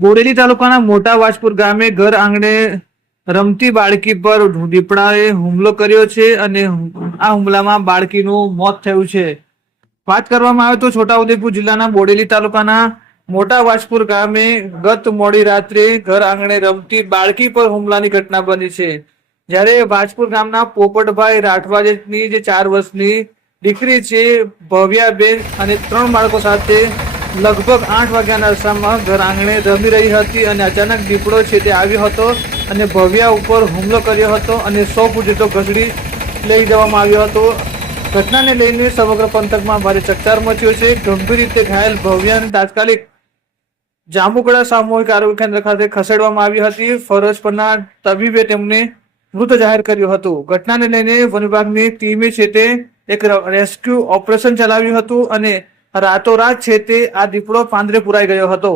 બોડેલી તાલુકાના મોટા વાજપુર ગામે ઘર આંગણે રમતી બાળકી પર દીપડાએ હુમલો કર્યો છે અને આ હુમલામાં બાળકીનું મોત થયું છે. વાત કરવામાં આવે તો છોટાઉદેપુર જિલ્લાના બોડેલી તાલુકાના મોટા વાજપુર ગામે ગત મોડી રાત્રે ઘર આંગણે રમતી બાળકી પર હુમલાની ઘટના બની છે. જ્યારે વાજપુર ગામના પોપટભાઈ રાઠવાની જે 4 વર્ષની દીકરી છે ભવ્યાબેન અને 3 બાળકો સાથે લગભગ 8 વાગ્યાના અરસામાં ઘર આંગણે રમી રહી હતી અને અચાનક દીપડો છે તે આવ્યો હતો અને ભવ્યા ઉપર હુમલો કર્યો હતો અને 100 ફૂટ જેટલો ઘસડી લઈ જવામાં આવ્યો હતો. ઘટનાને લઈને સમગ્ર પંથકમાં ભારે ચકચાર મચ્યો છે. ગંભીર રીતે ઘાયલ ભવ્યાને તાત્કાલિક જાંબુકડા સામૂહિક આરોગ્ય કેન્દ્ર ખાતે ખસેડવામાં આવી હતી. ફરજ પરના તબીબે તેમને મૃત જાહેર કર્યું હતું. ઘટનાને લઈને વન વિભાગની ટીમે છે તે એક રેસ્ક્યુ ઓપરેશન ચલાવ્યું હતું અને રાતોરાત છે તે આ દીપડો પાંદરે પુરાઈ ગયો હતો.